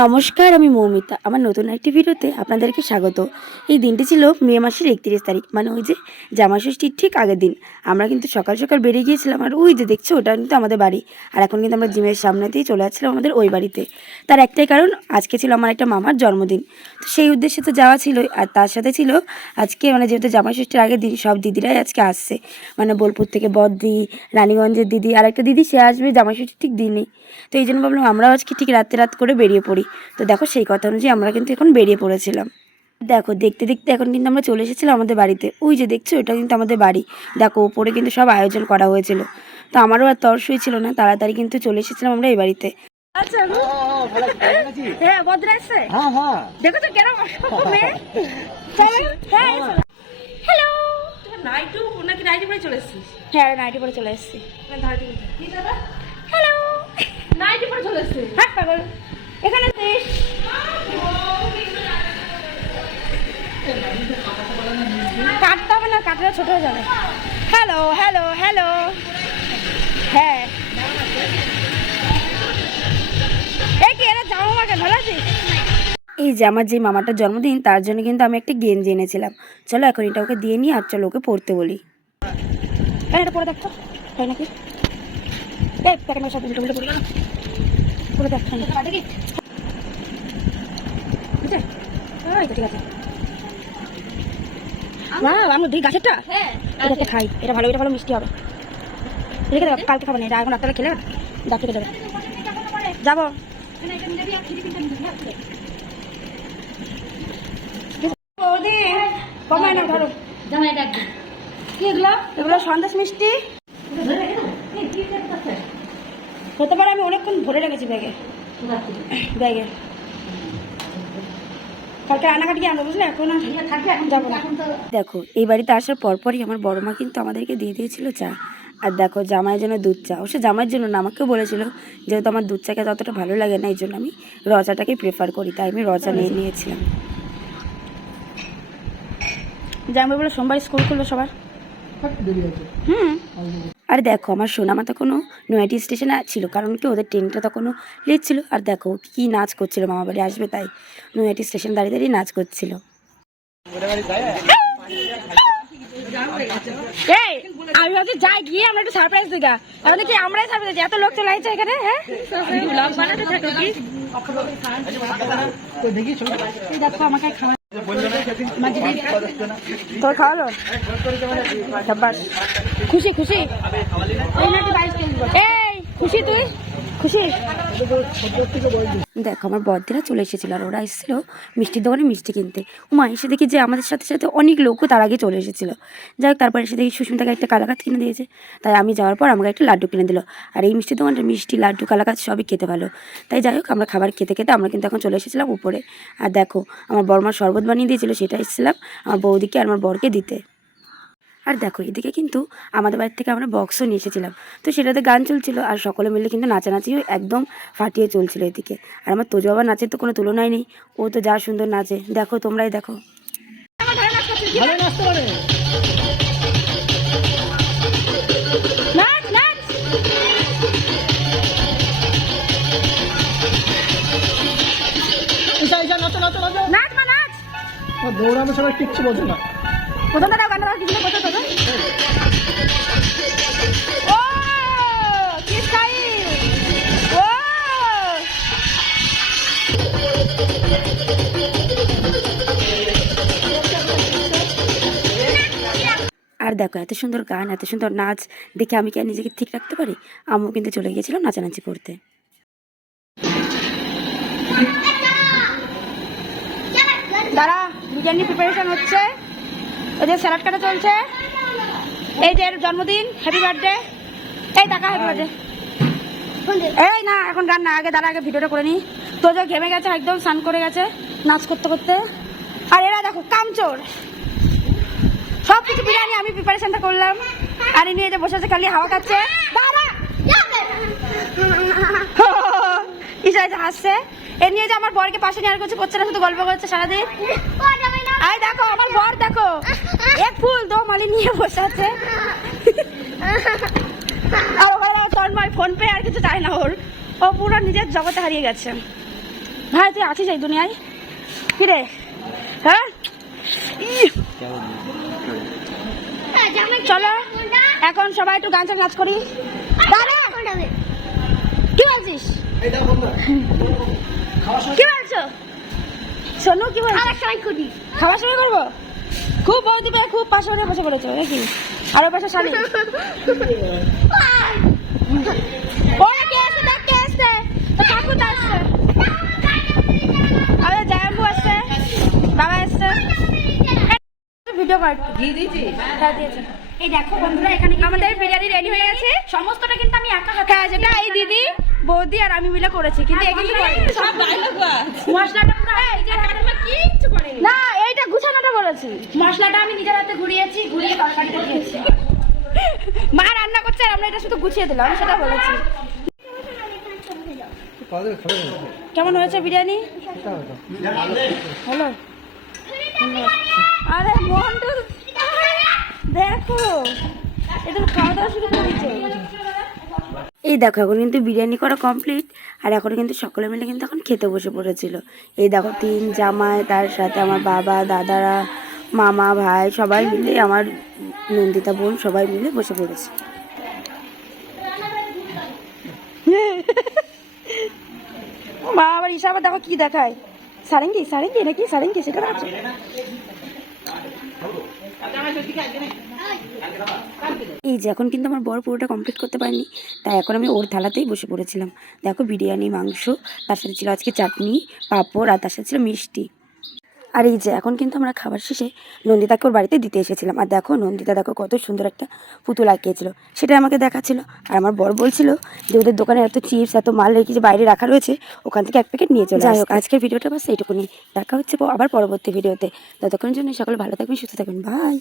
নমস্কার, আমি মৌমিতা। আমার নতুন একটি ভিডিওতে আপনাদেরকে স্বাগত। এই দিনটি ছিল মে মাসের 31 তারিখ, মানে ওই যে জামাষষ্ঠীর ঠিক আগের দিন। আমরা কিন্তু সকাল সকাল বেরিয়ে গিয়েছিলাম, আর ওই যে দেখছো ওটা কিন্তু আমাদের বাড়ি। আর এখন কিন্তু আমরা জিমের সামনেতেই চলে যাচ্ছিলাম আমাদের ওই বাড়িতে। তার একটাই কারণ, আজকে ছিল আমার একটা মামার জন্মদিন, তো সেই উদ্দেশ্যে তো যাওয়া ছিলই। আর তার সাথে ছিল আজকে মানে যেহেতু জামাষষ্ঠীর আগের দিন, সব দিদিরাই আজকে আসছে। মানে বোলপুর থেকে বদ্দি, রানীগঞ্জের দিদি, আর একটা দিদি সে আসবে জামাষষ্ঠীর ঠিক দিনই। তো এই জন্য ভাবলাম আমরাও আজকে ঠিক রাত করে বেরিয়ে পড়ি। তো দেখো সেই কথা অনুযায়ী আমরা কিন্তু এখন বেরিয়ে পড়েছিলাম। দেখো দেখতে দেখতে এখন কিন্তু আমরা চলে এসেছিলাম আমাদের বাড়িতে। ওই যে দেখছো এটা কিন্তু আমাদের বাড়ি। দেখো উপরে কিন্তু সব আয়োজন করা হয়েছিল। তো আমারও আর তর ছিল না, তাড়াতাড়ি কিন্তু চলে এসেছিলাম আমরা এই বাড়িতে। আচ্ছা হ্যাঁ বদ্রা আছে, হ্যাঁ দেখো তো কেন হ্যালো নাইটু নাকি নাইটি পরে চলে এসেছিস? হ্যাঁ নাইটি পরে চলে এসেছি। হ্যালো নাইটি পরে চলে এসেছি। হ্যাঁ পাগল এখানে কাটতে হবে না, কাটলে ছোট হয়ে যাবে। হ্যালো হ্যালো হ্যালো হ্যাঁ এই কি এরা জামা মাকে ভালো আছিস? এই যে আমার যে মামাটার জন্মদিন, তার জন্য কিন্তু আমি একটা গেঞ্জি এনেছিলাম। চলো এখন এটা ওকে দিয়ে নিই, আর চলো ওকে পড়তে বলি। এটা পরে দেখো তাই নাকি প্যাকেটের সাথে উল্টো উল্টো পড়ে গেল। পরে দেখ ঠিক আছে। আমি দিই গাছেরটা, এটা খাই। এটা ভালো, এটা ভালো মিষ্টি হবে। রেখে দেবো, কালকে খাবো না। এটা এখন রাত্রে খেলে দাঁত কেটে দেবে। যাবো কমায় না ধরো। এগুলো সন্দেশ মিষ্টি হতে পারে। আমি অনেকক্ষণ ভরে রেখেছি ব্যাগে ব্যাগে কালকে রান্নাঘাট গিয়ে আনবো, বুঝলে? এখন যাবো না। দেখো এই বাড়িতে আসার পরপরই আমার বড় মা কিন্তু আমাদেরকে দিয়ে দিয়েছিল চা। আর দেখো জামাইয়ের জন্য দুধ চা। অবশ্য জামাইয়ের জন্য না, আমাকেও বলেছিল, যেহেতু আমার দুধ চাকে ততটা ভালো লাগে না, এই জন্য আমি র চাটাকেই প্রেফার করি, তাই আমি র চা নিয়ে নিয়েছিলাম। জামাই বলে সোমবার স্কুল খুললো সবার। আর দেখো আমার সোনামা তখনও নয়াটি স্টেশনে ছিল, কারণ কি ওদের ট্রেনটা তখনও লেট ছিল। আর দেখো কি নাচ করছিল, মামা বাড়ি আসবে তাই নয়াটি স্টেশন দাঁড়িয়ে দাঁড়িয়ে নাচ করছিল। আমি ভাবছি যাই গিয়ে আমরা একটু সারপ্রাইজ দিগা, তাহলে কি আমরাই সারপ্রাইজ। এত লোক চলে আসছে এখানে। হ্যাঁ দেখো আমাকে খাওয়া তোর খাওয়ালো। খুশি খুশি এই খুশি, তুই খুশি? দেখো আমার বড়দিরা চলে এসেছিল, আর ওরা এসেছিল মিষ্টির দোকানে মিষ্টি কিনতে। মা এসে দেখি যে আমাদের সাথে সাথে অনেক লোকও তার আগে চলে এসেছিল। যাই হোক তারপর এসে দেখি সুস্মিতাকে একটা কালাকাত কিনে দিয়েছে। তাই আমি যাওয়ার পর আমাকে একটা লাড্ডু কিনে দিল। আর এই মিষ্টির দোকানটা মিষ্টি লাড্ডু কালাকাত সবই খেতে ভালো। তাই যাই হোক আমরা খাবার খেতে খেতে আমরা কিন্তু এখন চলে এসেছিলাম উপরে। আর দেখো আমার বড়মার শরবত বানিয়ে দিয়েছিল, সেটা এসেছিলাম আমার বৌদিকে আর আমার বরকে দিতে। আর দেখো এদিকে কিন্তু আমাদের বাড়ির থেকে আমরা বক্সও নিয়ে এসেছিলাম, তো সেটাতে গান চলছিল, আর সকলে মিলে কিন্তু নাচানাচিও একদম ফাটিয়ে চলছিল এদিকে। আর আমার তোজো বাবার নাচের তো কোনো তুলনাই নেই, ও তো যা সুন্দর নাচে। দেখো তোমরাই দেখো। দৌড়ানো সবাই কিচ্ছু বোঝে না। প্রথমটা দাও, গানটা দাও, কিছু কথা তো ও কি স্টাইল। ও আর দেখো এত সুন্দর গান, এত সুন্দর নাচ দেখে আমি কি আর নিজেকে ঠিক রাখতে পারি? আমিও কিন্তু চলে গিয়েছিলাম নাচানাচি করতে। দাঁড়া, বিরিয়ানি প্রিপারেশন হচ্ছে, ওই যে স্যালাড কাটা চলছে। এই যে জন্মদিন, হ্যাপি বার্থডে। এই টাকা হ্যাপি বার্থডে। এই না এখন গান না, আগে দাঁড়া, আগে ভিডিওটা করে নিই। তো যে ঘেমে গেছে একদম, স্নান করে গেছে নাচ করতে করতে। আর এরা দেখো কামচোর, সব কিছু বিরিয়ানি আমি প্রিপারেশনটা করলাম, আর এ নিয়ে যে বসে আছে খালি হাওয়া খাচ্ছে। ইসা হাসছে, এ নিয়ে যে আমার বরকে পাশে নিয়ে আর কিছু করছে না, শুধু গল্প করছে সারাদিন। আরে দেখো আমার বর, দেখো এক ফুল দো মালি নিয়ে বসে আছে। আর ওখানে তন্ময় ফোন পে আর কিছু চায় না ওর, ও পুরো নিজের জগতে হারিয়ে গেছে। ভাই তুই আছিস এই দুনিয়ায় কি রে? হ্যাঁ চলো এখন সবাই একটু গান নাচ করি। দাদা কি বলছিস? কি বলছো শোনো? কি বলছো? খাবার সময় করবো? খুব বৌদি ভাই খুব পাশে বসে পড়েছো নাকি? আর ওই পাশে শালি ওরা কে আসছে? দেখ কে আসছে, তো ঠাকুর আসছে, আমাদের জায়াম্বু আসছে, বাবা আসছে। ভিডিও কর দিয়ে দিয়েছি। হ্যাঁ দিয়েছে। এই দেখো বন্ধুরা এখানে আমাদের বিরিয়ানি রেডি হয়ে গেছে। সমস্তটা কিন্তু আমি একা হাতে, হ্যাঁ যেটা এই দিদি বৌদি আর আমি মিলে করেছি, কিন্তু এ কিন্তু সব ডায়লগ মশলাটা পুরো এই যে কিচ্ছু করেনি না, এইটা গুছানোটা বলেছি। মশলাটা আমি নিজের হাতে ঘুরিয়েছি, ঘুরিয়ে তরকারিতে দিয়েছি। মা রান্না করছে আর আমরা এটা শুধু গুছিয়ে দিলাম, সেটা বলেছি। কেমন হয়েছে বিরিয়ানি? হ্যালো আরে মন্টু দেখো এটা খাওয়া দাওয়া শুরু করেছে। এই দেখো এখন কিন্তু বিরিয়ানি করা কমপ্লিট, আর এখন কিন্তু সকলে মিলে কিন্তু এখন খেতে বসে পড়েছিল। এই দেখো 3 জামাই, তার সাথে আমার বাবা, দাদারা, মামা, ভাই সবাই মিলে, আমার নন্দিতা বোন সবাই মিলে বসে পড়েছে। মা আবার হিসাবে দেখো কি দেখায়, সারেঙ্গি সারেঙ্গি নাকি সারেঙ্গি সেটা আছে। এই যে এখন কিন্তু আমার বর পুরোটা কমপ্লিট করতে পারিনি, তাই এখন আমি ওর থালাতেই বসে পড়েছিলাম। দেখো বিরিয়ানি, মাংস, তার সাথে ছিল আজকে চাটনি, পাঁপড়, আর তার সাথে ছিল মিষ্টি। আর এই যে এখন কিন্তু আমরা খাবার শেষে নন্দিতাকে ওর বাড়িতে দিতে এসেছিলাম। আর দেখো নন্দিতা দেখো কত সুন্দর একটা পুতুল আঁকিয়েছিল, সেটা আমাকে দেখাচ্ছিল। আর আমার বর বলছিল যে ওদের দোকানে এত চিপস এত মাল রেখেছে বাইরে রাখা রয়েছে, ওখান থেকে 1 প্যাকেট নিয়ে চলে। যাই হোক আজকের ভিডিওটা বাস এইটুকুনি, দেখা হচ্ছে আবার পরবর্তী ভিডিওতে। ততক্ষণের জন্য সকলে ভালো থাকবেন, সুস্থ থাকবেন, বাই।